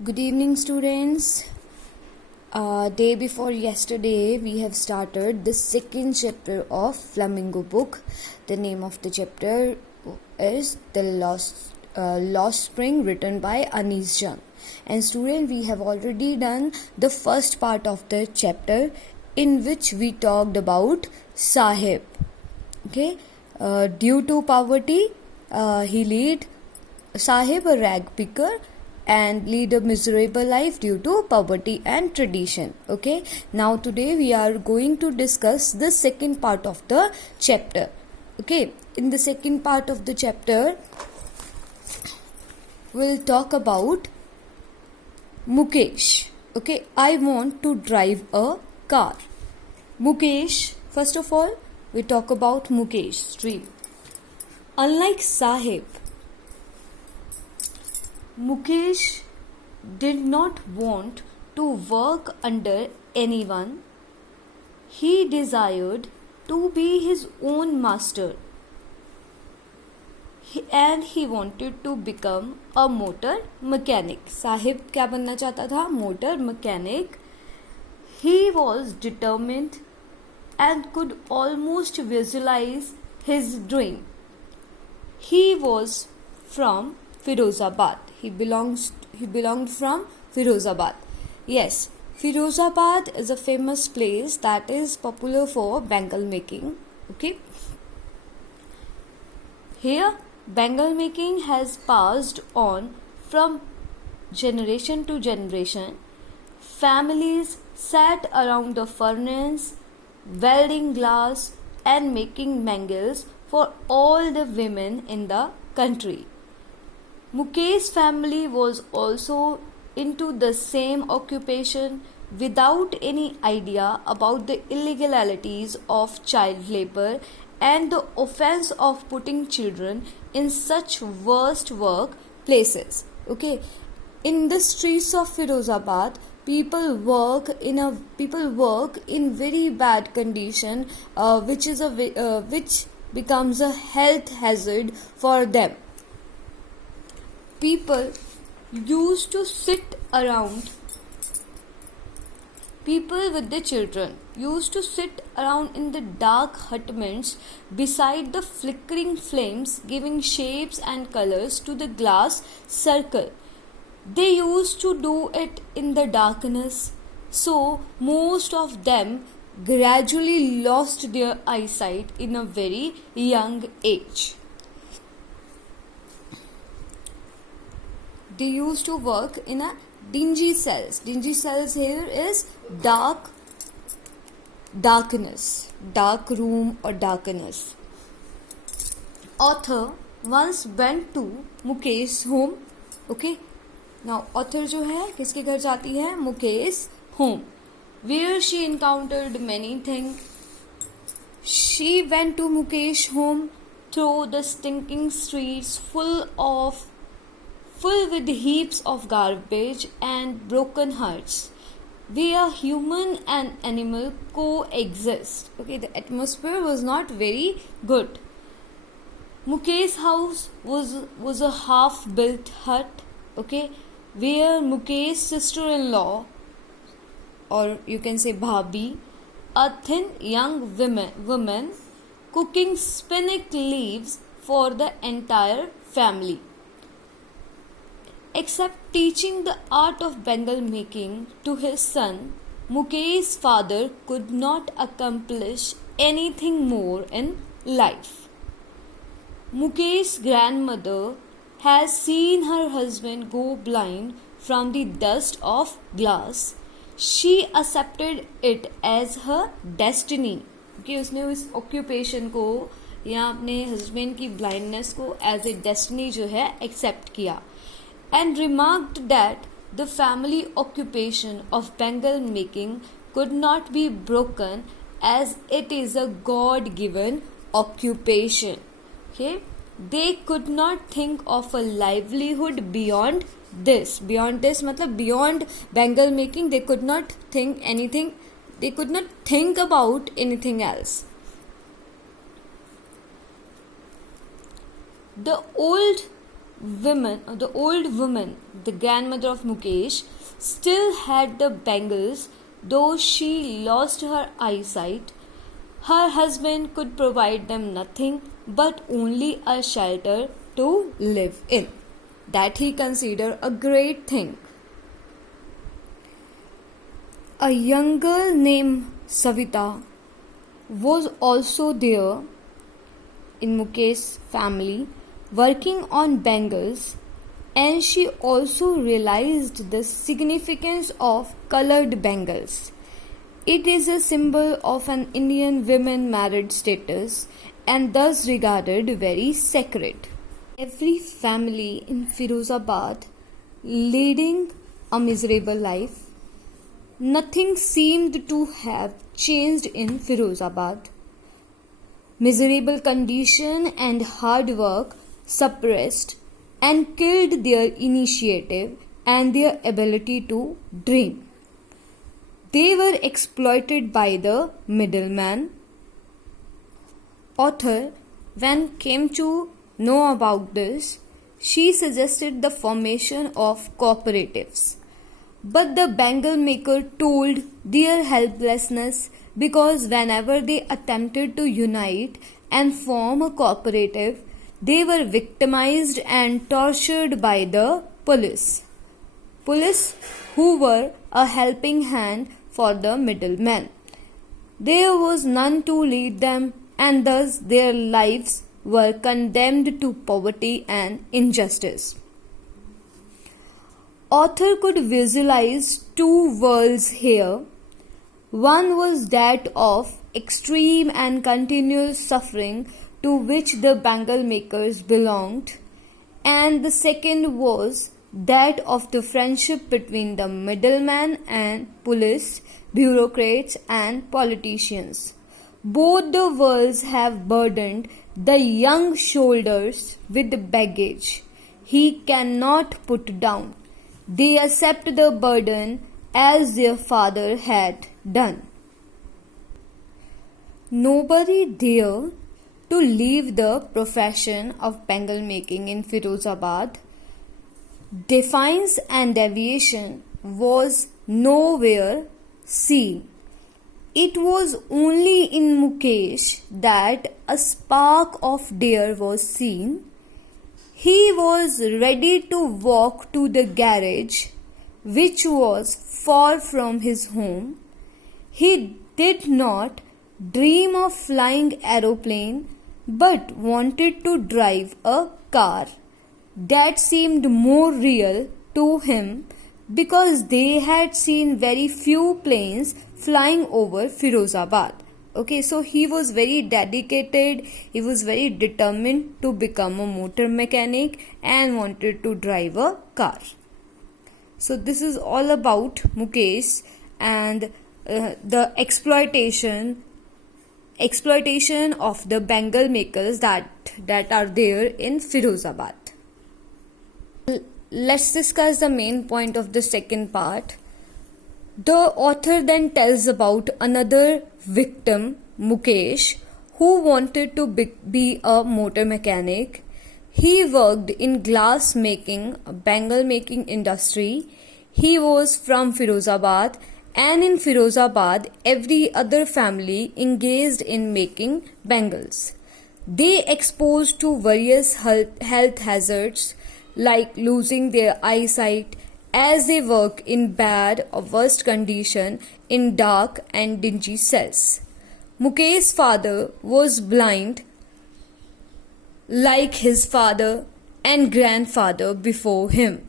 Good evening, students. Day before yesterday, we have started the second chapter of Flamingo book. The name of the chapter is The Lost Spring, written by Anis Jung. And student, we have already done the first part of the chapter, in which we talked about Sahib. Okay, due to poverty, he lead Sahib a rag picker and lead a miserable life due to poverty and tradition. Okay, now today we are going to discuss the second part of the chapter. Okay, in the second part of the chapter, we'll talk about Mukesh. Okay, I want to drive a car. Mukesh, first of all, we talk about Mukesh's dream. Unlike Sahib, Mukesh did not want to work under anyone. He desired to be his own master, and he wanted to become a motor mechanic. Sahib क्या बनना चाहता था? Motor mechanic. He was determined and could almost visualize his dream. He was from Firozabad. He belonged from Firozabad. Yes, Firozabad is a famous place that is popular for bangle making. Okay. Here, bangle making has passed on from generation to generation. Families sat around the furnace, welding glass and making bangles for all the women in the country. Mukesh's family was also into the same occupation without any idea about the illegalities of child labor and the offense of putting children in such worst work places. Okay, in the streets of Firozabad, people work in very bad condition, which becomes a health hazard for them. People with the children used to sit around in the dark hutments beside the flickering flames, giving shapes and colors to the glass circle. They used to do it in the darkness, so most of them gradually lost their eyesight in a very young age. They used to work in a dingy cells. Dingy cells here is darkness, dark room or darkness. Author once went to Mukesh's home. Okay, now author जो है किसके घर जाती है? Mukesh's home, where she encountered many things. She went to Mukesh's home through the stinking streets full with heaps of garbage and broken hearts, where human and animal coexist. Okay, the atmosphere was not very good. Mukesh's house was a half-built hut, okay, where Mukesh's sister-in-law, or you can say bhabhi, a thin young woman cooking spinach leaves for the entire family. Except teaching the art of bangle making to his son, Mukesh's father could not accomplish anything more in life. Mukesh's grandmother has seen her husband go blind from the dust of glass. She accepted it as her destiny. कि उसने उस occupation को या अपने husband की blindness को as a destiny जो है accept किया. And remarked that the family occupation of bangle making could not be broken as it is a God-given occupation. Okay? They could not think of a livelihood beyond this. Beyond this matlab beyond bangle making, they could not think anything. They could not think about anything else. old woman, the grandmother of Mukesh, still had the bangles, though she lost her eyesight. Her husband could provide them nothing but only a shelter to live in. That he considered a great thing. A young girl named Savita was also there in Mukesh's family working on bangles, and she also realized the significance of colored bangles. It is a symbol of an Indian women married status and thus regarded very sacred. Every family in Firozabad leading a miserable life. Nothing seemed to have changed in Firozabad. Miserable condition and hard work suppressed and killed their initiative and their ability to dream. They were exploited by the middleman. Author, when came to know about this, she suggested the formation of cooperatives. But the bangle maker told their helplessness because whenever they attempted to unite and form a cooperative, they were victimized and tortured by the police. Police who were a helping hand for the middlemen. There was none to lead them, and thus their lives were condemned to poverty and injustice. Author could visualize two worlds here. One was that of extreme and continual suffering to which the bangle makers belonged, and the second was that of the friendship between the middleman and police, bureaucrats and politicians. Both the worlds have burdened the young shoulders with baggage he cannot put down. They accept the burden as their father had done. Nobody dared to leave the profession of bangle making in Firozabad. Defiance and deviation was nowhere seen. It was only in Mukesh that a spark of dare was seen. He was ready to walk to the garage, which was far from his home. He did not dream of flying aeroplane, but wanted to drive a car. That seemed more real to him because they had seen very few planes flying over Firozabad. Okay, so he was very dedicated, he was very determined to become a motor mechanic and wanted to drive a car. So this is all about Mukesh and the exploitation of the bangle makers that are there in Firozabad. Let's discuss the main point of the second part. The author then tells about another victim, Mukesh, who wanted to be a motor mechanic. He worked in glass making, bangle making industry. He was from Firozabad, and in Firozabad, every other family engaged in making bangles. They exposed to various health hazards like losing their eyesight as they work in bad or worst condition in dark and dingy cells. Mukesh's father was blind like his father and grandfather before him.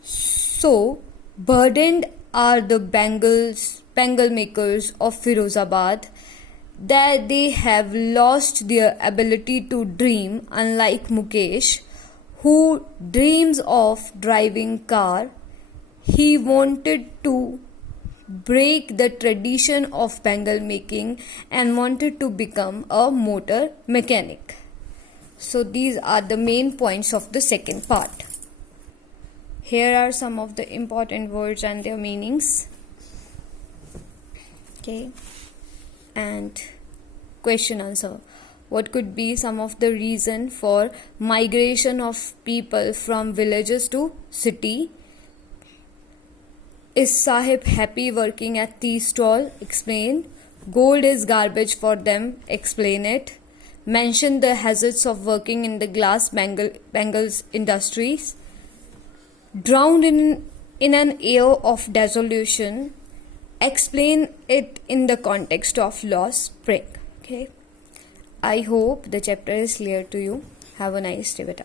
So burdened are the bangle makers of Firozabad that they have lost their ability to dream, unlike Mukesh, who dreams of driving car. He wanted to break the tradition of bangle making and wanted to become a motor mechanic. So these are the main points of the second part. Here are some of the important words and their meanings. Okay. And question answer. What could be some of the reason for migration of people from villages to city? Is Sahib happy working at tea stall? Explain. Gold is garbage for them. Explain it. Mention the hazards of working in the glass bangles industries. Drowned in an air of dissolution. Explain it in the context of lost spring. Okay. I hope the chapter is clear to you. Have a nice day, beta.